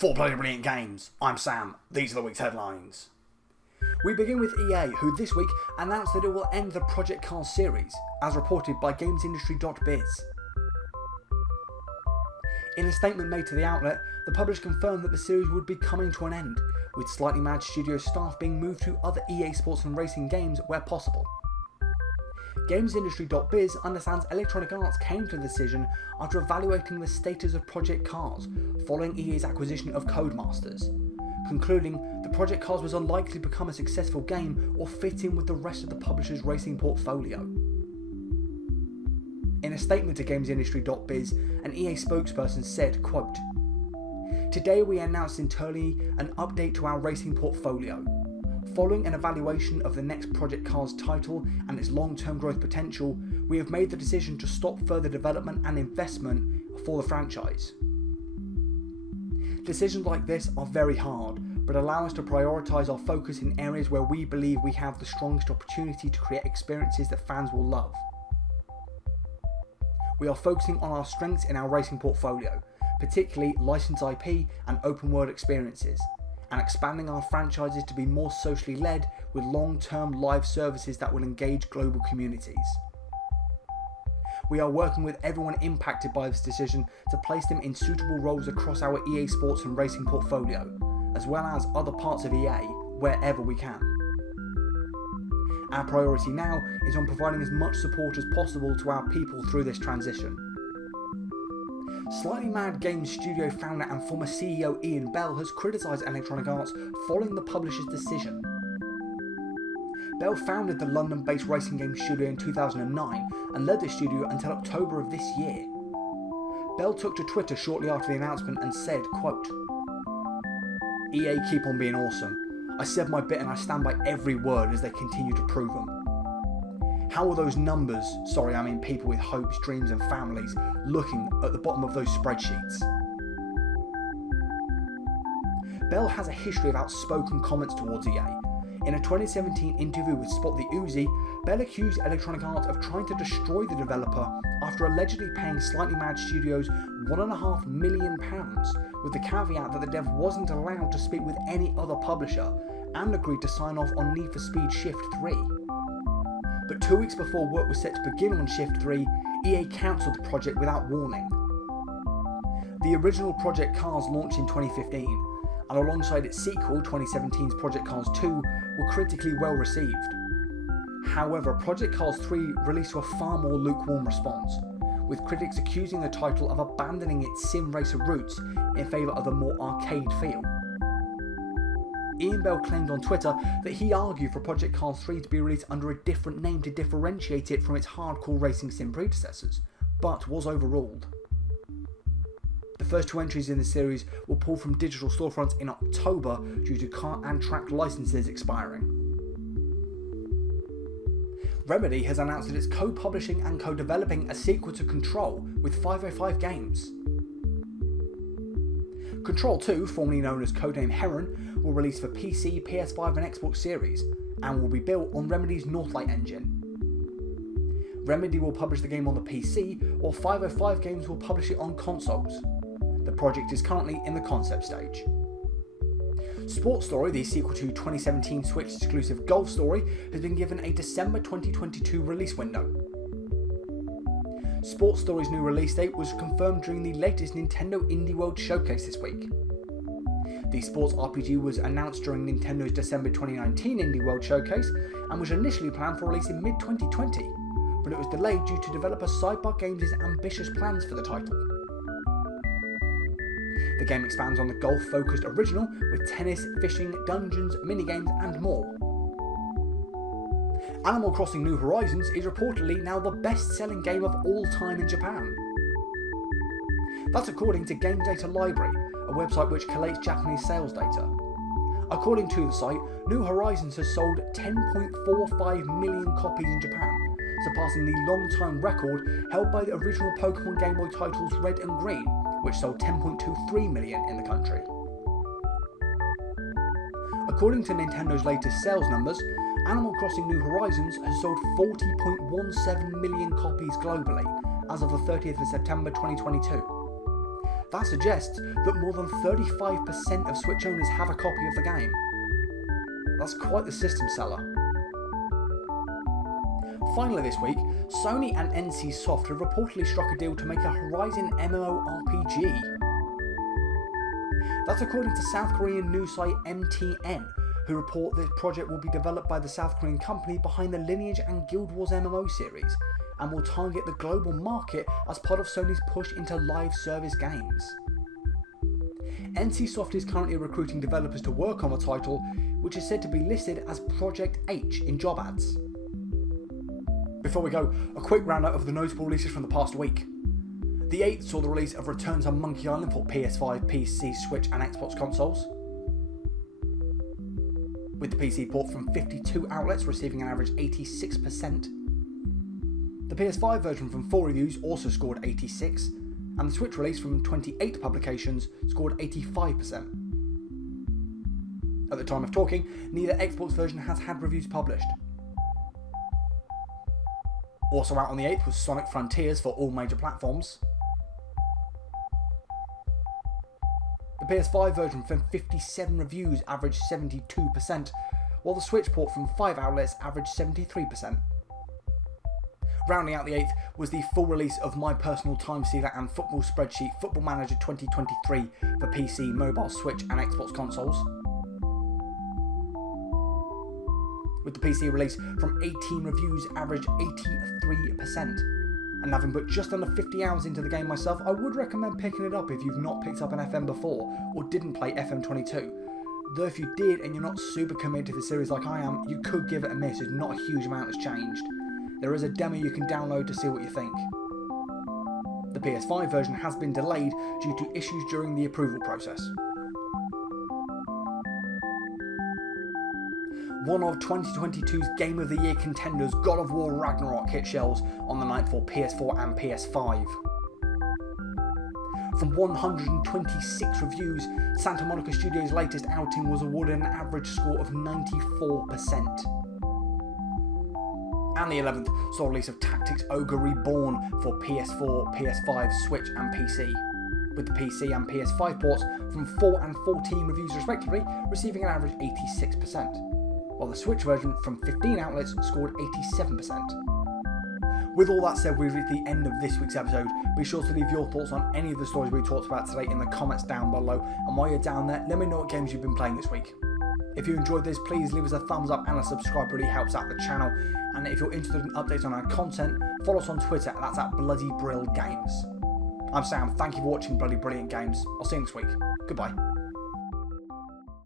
Four bloody brilliant games. I'm Sam. These are the week's headlines. We begin with EA, who this week announced that it will end the Project Cars series, as reported by GamesIndustry.biz. In a statement made to the outlet, the publisher confirmed that the series would be coming to an end, with Slightly Mad Studio staff being moved to other EA sports and racing games where possible. GamesIndustry.biz understands Electronic Arts came to the decision after evaluating the status of Project Cars following EA's acquisition of Codemasters, concluding that Project Cars was unlikely to become a successful game or fit in with the rest of the publisher's racing portfolio. In a statement to GamesIndustry.biz, an EA spokesperson said, quote, "Today we announced internally an update to our racing portfolio. Following an evaluation of the next Project Cars title and its long-term growth potential, we have made the decision to stop further development and investment for the franchise. Decisions like this are very hard, but allow us to prioritise our focus in areas where we believe we have the strongest opportunity to create experiences that fans will love. We are focusing on our strengths in our racing portfolio, particularly licensed IP and open world experiences, and expanding our franchises to be more socially led with long-term live services that will engage global communities. We are working with everyone impacted by this decision to place them in suitable roles across our EA Sports and racing portfolio, as well as other parts of EA, wherever we can. Our priority now is on providing as much support as possible to our people through this transition." Slightly Mad Games studio founder and former CEO Ian Bell has criticised Electronic Arts following the publisher's decision. Bell founded the London-based racing game studio in 2009 and led the studio until October of this year. Bell took to Twitter shortly after the announcement and said, quote, "EA keep on being awesome. I said my bit and I stand by every word as they continue to prove them. How are those numbers, people with hopes, dreams and families, looking at the bottom of those spreadsheets?" Bell has a history of outspoken comments towards EA. In a 2017 interview with Spot the Uzi, Bell accused Electronic Arts of trying to destroy the developer after allegedly paying Slightly Mad Studios £1.5 million, with the caveat that the dev wasn't allowed to speak with any other publisher and agreed to sign off on Need for Speed Shift 3. But 2 weeks before work was set to begin on Shift 3, EA cancelled the project without warning. The original Project Cars launched in 2015, and alongside its sequel, 2017's Project Cars 2, were critically well received. However, Project Cars 3 released to a far more lukewarm response, with critics accusing the title of abandoning its sim racer roots in favour of a more arcade feel. Ian Bell claimed on Twitter that he argued for Project Cars 3 to be released under a different name to differentiate it from its hardcore racing sim predecessors, but was overruled. The first 2 entries in the series were pulled from digital storefronts in October due to car and track licenses expiring. Remedy has announced that it's co-publishing and co-developing a sequel to Control with 505 Games. Control 2, formerly known as codename Heron, will release for PC, PS5 and Xbox Series, and will be built on Remedy's Northlight engine. Remedy will publish the game on the PC, while 505 Games will publish it on consoles. The project is currently in the concept stage. Sports Story, the sequel to 2017 Switch exclusive Golf Story, has been given a December 2022 release window. Sports Story's new release date was confirmed during the latest Nintendo Indie World Showcase this week. The sports RPG was announced during Nintendo's December 2019 Indie World Showcase and was initially planned for release in mid-2020, but it was delayed due to developer Sidebar Games' ambitious plans for the title. The game expands on the golf-focused original with tennis, fishing, dungeons, minigames and more. Animal Crossing New Horizons is reportedly now the best-selling game of all time in Japan. That's according to Game Data Library, a website which collates Japanese sales data. According to the site, New Horizons has sold 10.45 million copies in Japan, surpassing the long-time record held by the original Pokemon Game Boy titles Red and Green, which sold 10.23 million in the country. According to Nintendo's latest sales numbers, Animal Crossing New Horizons has sold 40.17 million copies globally as of the 30th of September 2022. That suggests that more than 35% of Switch owners have a copy of the game. That's quite the system seller. Finally this week, Sony and NC Soft have reportedly struck a deal to make a Horizon MMORPG. That's according to South Korean news site MTN, who report this project will be developed by the South Korean company behind the Lineage and Guild Wars MMO series, and will target the global market as part of Sony's push into live service games. NC Soft is currently recruiting developers to work on the title, which is said to be listed as Project H in job ads. Before we go, a quick roundup of the notable releases from the past week. The 8th saw the release of Return to Monkey Island for PS5, PC, Switch and Xbox consoles, with the PC port from 52 outlets receiving an average 86%. The PS5 version from 4 reviews also scored 86, and the Switch release from 28 publications scored 85%. At the time of talking, neither Xbox version has had reviews published. Also out on the 8th was Sonic Frontiers for all major platforms. The PS5 version from 57 reviews averaged 72%, while the Switch port from 5 outlets averaged 73%. Rounding out the 8th was the full release of My Personal Time Stealer and Football Spreadsheet Football Manager 2023 for PC, mobile, Switch and Xbox consoles. With the PC release from 18 reviews averaged 83%. And having put just under 50 hours into the game myself, I would recommend picking it up if you've not picked up an FM before or didn't play FM22. Though if you did and you're not super committed to the series like I am, you could give it a miss as not a huge amount has changed. There is a demo you can download to see what you think. The PS5 version has been delayed due to issues during the approval process. One of 2022's Game of the Year contenders, God of War RAGNAROK, hit shelves on the 9th for PS4 and PS5. From 126 reviews, Santa Monica Studios' latest outing was awarded an average score of 94%. And the 11th saw the release of Tactics Ogre Reborn for PS4, PS5, Switch and PC, with the PC and PS5 ports from 4 and 14 reviews respectively receiving an average 86%, while the Switch version from 15 outlets scored 87%. With all that said, we've reached the end of this week's episode. Be sure to leave your thoughts on any of the stories we talked about today in the comments down below, and while you're down there, let me know what games you've been playing this week. If you enjoyed this, please leave us a thumbs up and a subscribe, really helps out the channel. And if you're interested in updates on our content, follow us on Twitter, and that's at Bloody Brill Games. I'm Sam, thank you for watching Bloody Brilliant Games. I'll see you next week. Goodbye.